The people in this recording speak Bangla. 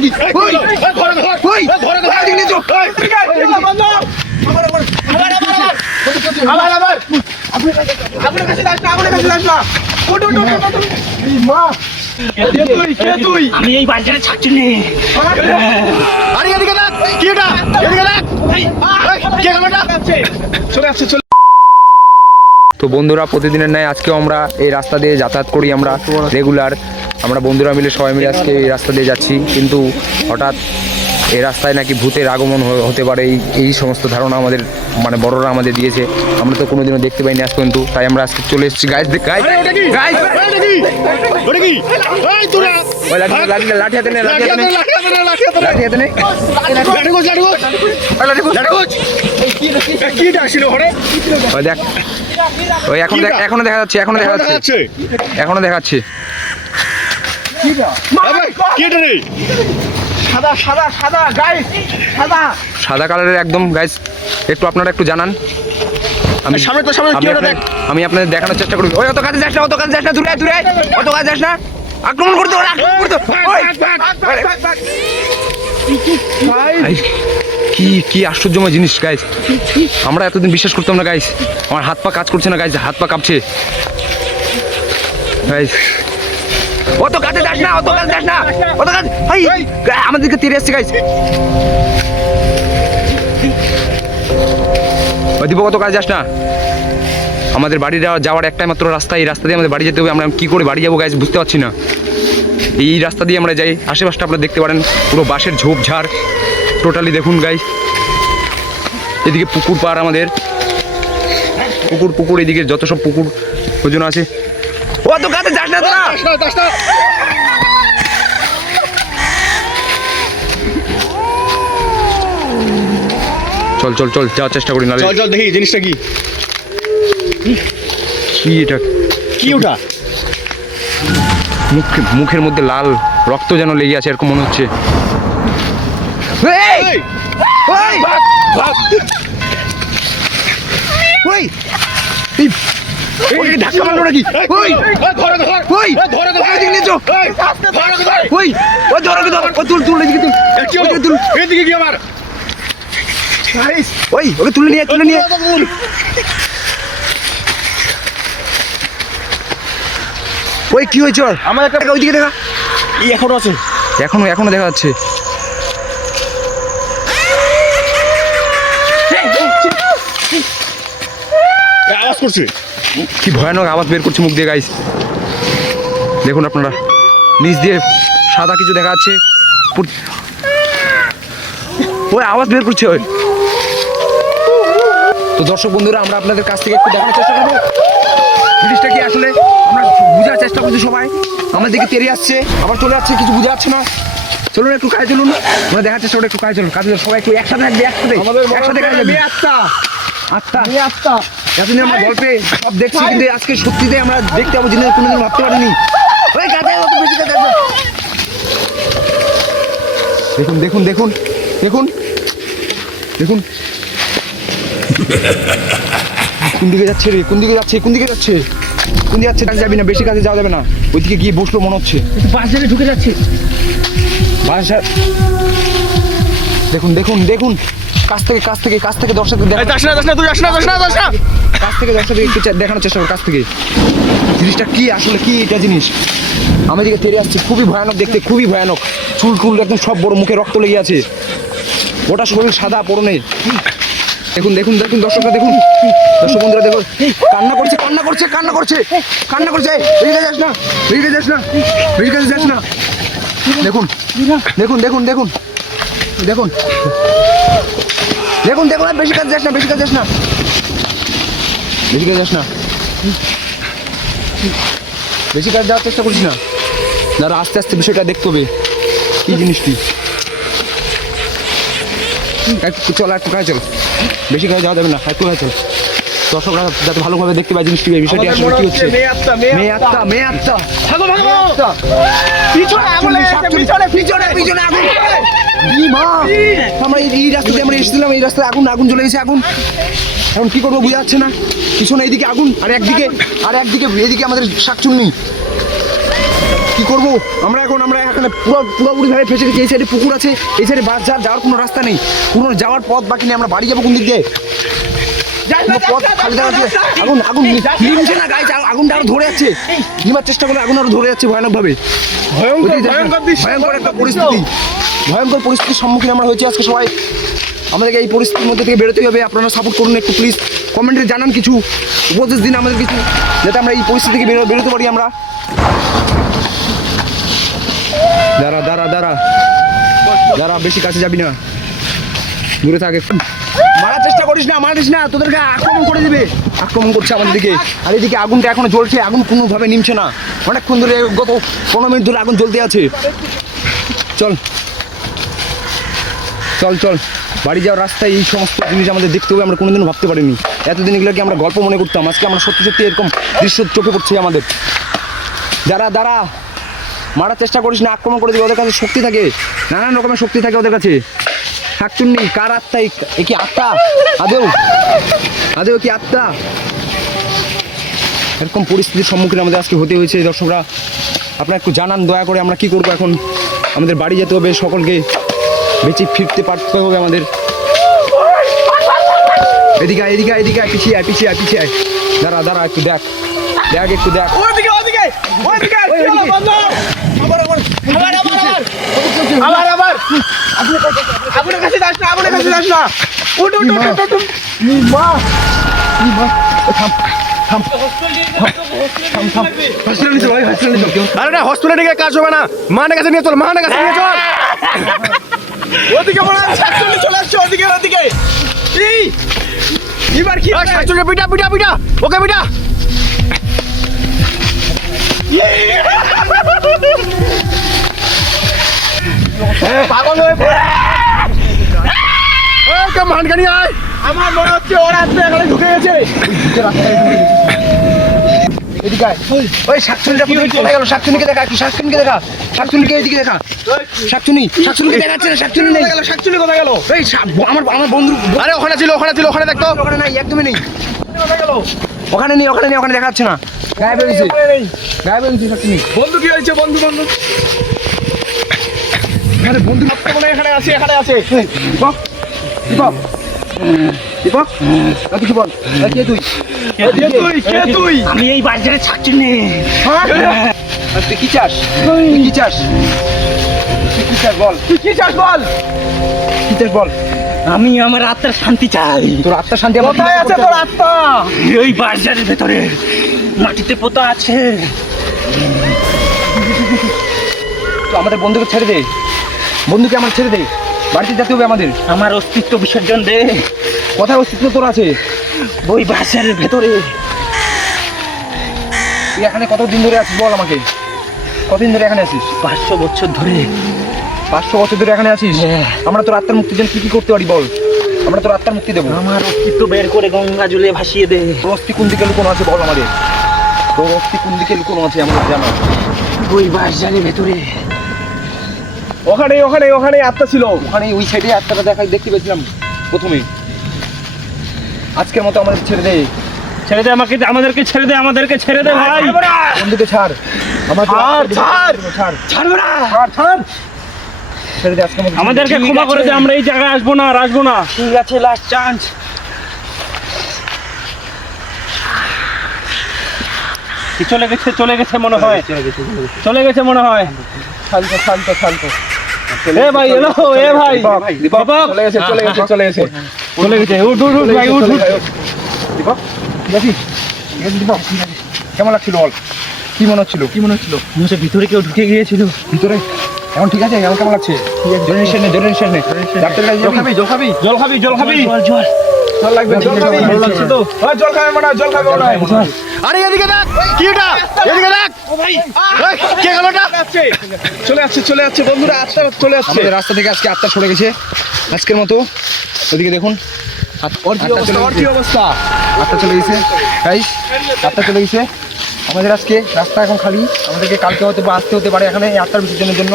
নাকি? ওই ওই ওই নিয়ে যাও। আপনার কাছে যাস না, আপনার কাছে যাস না। মা তুই আমি এই বাড়িটা ছাড়ছি নে। আরে এদিকে দেখ, কি এটা? এদিকে দেখ। কে ক্যামেরাটা? চলে আসছে, চলে। তো বন্ধুরা, প্রতিদিনের ন্যায় আজকেও আমরা এই রাস্তা দিয়ে যাতায়াত করি, আমরা রেগুলার। আমরা বন্ধুরা মিলে সবাই মিলে আজকে এই রাস্তা দিয়ে যাচ্ছি, কিন্তু হঠাৎ এই রাস্তায় নাকি ভূতের আগমন হতে পারে, এই সমস্ত ধারণা আমাদের মানে বড়রা আমাদের দিয়েছে। আমরা তো কোনোদিনও দেখতে পাইনি আজ পর্যন্ত, তাই আমরা আজকে চলে এসেছি। গাইস লাঠি হাতে নে, লাঠি হাতে নে। ওই দেখ, ওই এখনো দেখা যাচ্ছে, এখনো দেখাচ্ছে। সাদা কালারের একদম। গাইস একটু আপনারা একটু জানান। আমি আপনাদের দেখানোর চেষ্টা করি। ওই অত কাছে যাস না, অত কাছে যাস না, দূরে দূরে, অত কাছে যাস না। আক্রমণ করতে কি আশ্চর্যময় জিনিস গাইস, আমরা এতদিন বিশ্বাস করতাম না গাইস। আমার হাত পা কাজ করছে না গাইস, হাত পা কাঁপছে গাইস। অত কাছে যাস না, অত কাছে যাস না, অত কাছে। আমাদেরকে তেড়ে আসছে গাইস। দীপক অত কাছে যাস না। আমাদের বাড়ি যাওয়ার একটাই মাত্র রাস্তা, এই রাস্তা দিয়ে আমাদের বাড়ি যেতে হবে। আমরা কি করে বাড়ি যাবো গাইস বুঝতে পারছি না। এই রাস্তা দিয়ে আমরা যাই, আশেপাশটা আপনারা দেখতে পারেন, পুরো বাঁশের ঝোপঝাড় টোটালি দেখুন গাইস। এদিকে পুকুর পাড়, আমাদের পুকুর এদিকে যত সব পুকুর ওজন আছে। অত কাছে যাস না তোরা। চল চল চল, যাওয়ার চেষ্টা করি না। চল দেখি জিনিসটা কি এটা, কি ওটা? মুখের মধ্যে লাল রক্ত যেন লেগে আছে এরকম মনে হচ্ছে। ধাক্কা মারলো নাকি? ওকে তুলে নিয়ে ওই কি হয়েছে? আমার একটা ওইদিকে দেখা, এখনো আছে, এখনো দেখা যাচ্ছে। আওয়াজ করছে, কি ভয়ানক আওয়াজ বের করছে মুখ দিয়ে গাইস। দেখুন আপনারা, নিচ দিয়ে সাদা কিছু দেখা যাচ্ছে, ওই আওয়াজ বের করছে ওই। তো দর্শক বন্ধুরা, আমরা আপনাদের কাছ থেকে একটু দেখানোর চেষ্টা করবো জিনিসটা কি আসলে। আমরা বোঝার চেষ্টা করছি, সবাই আমাদের দিকে তেড়ে আসছে, আবার চলে যাচ্ছে, কিছু বুঝে যাচ্ছে না। চলুন একটু কাজে চলুন, আমরা দেখার চেষ্টা করি, একটু কাজে চলুন, কাজে সবাই একটু একসাথে থাকবে, একসাথে কাজে যাবে। এতদিন আমরা গল্পে সব দেখছি, কিন্তু আজকে সত্যিতে আমরা দেখতে পাবো জিনিস কোনোদিন ভাবতে পারিনি। দেখুন দেখুন দেখুন দেখুন দেখুন, কোন দিকে যাচ্ছে রে? কোন দিকে যাচ্ছে? কাছে যাবি না, বেশি কাছে যাওয়া যাবে না। ওইদিকে গিয়ে বসলো মনে হচ্ছে, বাজারে ঢুকে যাচ্ছে। দেখুন দেখুন দেখুন, কাছ থেকে দর্শকদের একটু দেখানোর চেষ্টা করো। কাছ থেকে জিনিসটা কি আসলে, কি এটা জিনিস আমাদেরকে তেড়ে আসছে। খুবই ভয়ানক দেখতে, খুবই ভয়ানক। চুল একদম সব বড়, মুখে রক্ত লেগে আছে, ওটা শরীর সাদা পরনে। দেখুন দেখুন দেখুন দর্শকরা, দেখুন দর্শক বন্ধুরা, দেখুন কান্না করছে। বেরিয়ে যাস না। দেখুন আর বেশি কাছে যাস না। বেশি কাছে যাওয়ার চেষ্টা করিস না। দাঁড়া, আস্তে আস্তে বিষয়টা দেখতে হবে কি জিনিসটি। একটু চল, বেশি কাছে যাওয়া যাবে না, একটু কাছে চল। দর্শকরা যাতে ভালোভাবে দেখতে পায় জিনিসটি, এই বিষয়টি আসলে কি হচ্ছে। মেয়ে আত্মা পিছনে আগুন। আমরা এই রাস্তাতে আমরা এসেছিলাম, এই রাস্তায় আগুন জ্বলে গেছে। এখন কি করবো বুঝা যাচ্ছে না। পিছনে এইদিকে আগুন, আর একদিকে এদিকে আমাদের শাকচুন্নি। কি কি করব আমরা এখানে পুরোপুরি ভাবে ফেসে গেছি। এই সাইডে পুকুর আছে, এই সাইডে বাস যাওয়ার কোনো রাস্তা নেই, কোনো যাওয়ার পথ বাকি নেই। আমরা বাড়ি যাবো কোন দিক দিয়ে? পথ খালি আছে। আগুন নিমছে না গাইছে, আগুনটা আরো ধরে যাচ্ছে। নিমার চেষ্টা করলে আগুন আরো ধরে যাচ্ছে ভয়ানক ভাবে। ভয়ঙ্কর একটা পরিস্থিতি, ভয়ঙ্কর পরিস্থিতির সম্মুখীন আমরা হয়েছি আজকে সবাই। আমাদেরকে এই পরিস্থিতির মধ্যে থেকে বেরোতে হবে। আপনারা সাপোর্ট করুন একটু প্লিজ, কমেন্টে জানান কিছু উপদেশ দিন আমাদের কিছু, যাতে আমরা এই পরিস্থিতি থেকে বেরোতে পারি আমরা। দাঁড়া বেশি কাছে যাবি না, দূরে থাকে। মারার চেষ্টা করিস না, তোদেরকে আক্রমণ করে দিবে। আক্রমণ করছে আমাদের দিকে, আর এদিকে আগুনটা এখনো জ্বলছে, আগুন কোনোভাবে নিমছে না। অনেকক্ষণ ধরে গত 15 মিনিট ধরে আগুন জ্বলতে আছে। চল বাড়ি যাওয়ার রাস্তায় এই সমস্ত জিনিস আমাদের দেখতে হবে। আমরা কোনোদিনও ভাবতে পারিনি, এতদিন এগুলোকে আমরা গল্প মনে করতাম। আজকে আমরা সত্যি এরকম দৃশ্য চোখে পড়ছে আমাদের। দাঁড়া মারার চেষ্টা করিস না, আক্রমণ করে দিবে। ওদের কাছে শক্তি থাকে, নানান রকমের শক্তি থাকে ওদের কাছে। শাকচুন্নি কার আত্মা? এ কি আত্মা? আদেও কি আত্মা? এরকম পরিস্থিতির সম্মুখীন আমাদের আজকে হতে হয়েছে। দর্শকরা আপনারা একটু জানান দয়া করে, আমরা কি করব এখন? আমাদের বাড়ি যেতে হবে, সকলকে বেঁচে ফিরতে পারতে হবে আমাদের। এদিকে পিছিয়ে আয়। দাঁড়া একটু দেখ। আগুনের কাছে যাস না। উঠ। আরে না, হসপিটালে গিয়ে কাজ হবে না, মানের কাছে নিয়ে চল। ওদিকে মনে হয় শাকচুন্নি চলে আসছে, ওদিকে। এবার কি শাকচুন্নি? পিটা ওকে পিটা। পাগল হয়ে মানখানি আয়। আমার মনে হচ্ছে ওরা এখানে ঢুকে গেছে। এদিকে আয়। ওই শাকচুন্নিটা কোথায় গেল? শাকচুন্নিকে দেখা। শাকচুন্নিকে এদিকে দেখা। শাকচুন্নিকে দেখাচ্ছে না। শাকচুন্নি কোথায় গেল? এই আমার বন্ধু। আরে ওখানে ছিল, ওখানে দেখতো। ওখানে নাই, একদমই নেই। কোথায় গেল? ওখানে নেই, ওখানে দেখাচ্ছে না। গায়েব হয়ে গেছে শাকচুন্নি। বন্ধু কি হয়েছে? বন্ধু মনে হয় এখানে আছে। দীপক কি বল? কে তুই? আমি এই বাজারে শাকচুন্নি। তুই কি চাস? বল। আমি আমার আত্মার শান্তি চাই। তোর আত্মার শান্তি কোথায় আছে তোর আত্মা? ওই বাজারের ভেতরে মাটিতে পোতা আছে। তো আমাদের বন্ধুকে ছেড়ে দে, আমার ছেড়ে দে। বাড়িতে যেতে হবে আমাদের। আমার অস্তিত্ব বিসর্জন দে। কোথায় অস্তিত্ব তোর আছে? ওই বাজারের ভেতরে। তুই এখানে কতদিন ধরে আছিস বল আমাকে? কতদিন ধরে এখানে আছিস? 500 বছর ধরে। 500 বছর ধরে এখানে আছিস? আমরা তোর আত্মার মুক্তির জন্য কি করতে পারি বল? আমরা তোর আত্মার মুক্তি দেবো। আমার অস্তিত্ব বের করে গঙ্গা জলে ভাসিয়ে দে। তোর অস্থি কোন দিকে লুকোনো আছে বল আমাদের। আমাদের জানা। ওই বাজারের ভেতরে। ওখানে আত্মা ছিল। ওখানে ওই সাইডে আত্মাটা দেখতে পেয়েছিলাম প্রথমে। আজকের মতো আমাদের ছেড়ে দে। আমাদেরকে ছেড়ে দে ভাই। বন্ধুকে ছাড়। ছেড়ে দে আজকের মতো। আমাদেরকে ক্ষমা করে দে, আমরা এই জায়গায় আসবো না। ঠিক আছে, লাস্ট চান্স। চলে গেছে মনে হয়। শান্ত। এ ভাই এলো, ভাই দীপক চলে গেছে। উঠ ভাই, উঠ। দীপক দীপক কেমন লাগছিল বল? কি মনে হচ্ছিল? ভিতরে কেউ ঢুকে গিয়েছিল। ভিতরে এখন ঠিক আছে? এখন কেমন লাগছে? জল খাবি? জল লাগবে। ভালো লাগছে তো? জল খাবে মনে হয়। আরে এদিকে দেখ, কি এটা? এদিকে দেখ। ও ভাই, কে গেল এটা? চলে যাচ্ছে বন্ধুরা, আত্মা চলে যাচ্ছে। আমাদের রাস্তা থেকে আজকে আত্মা সরে গেছে আজকের মতো। ওদিকে দেখুন, ওর কি অবস্থা? আত্মা চলে গেছে গাইস, আত্মা চলে গেছে। আমাদের আজকে রাস্তা এখন খালি। আমাদেরকে কালকে হয়তো বা আসতে হতে পারে এখানে এই আত্মার বিসর্জনের জন্য।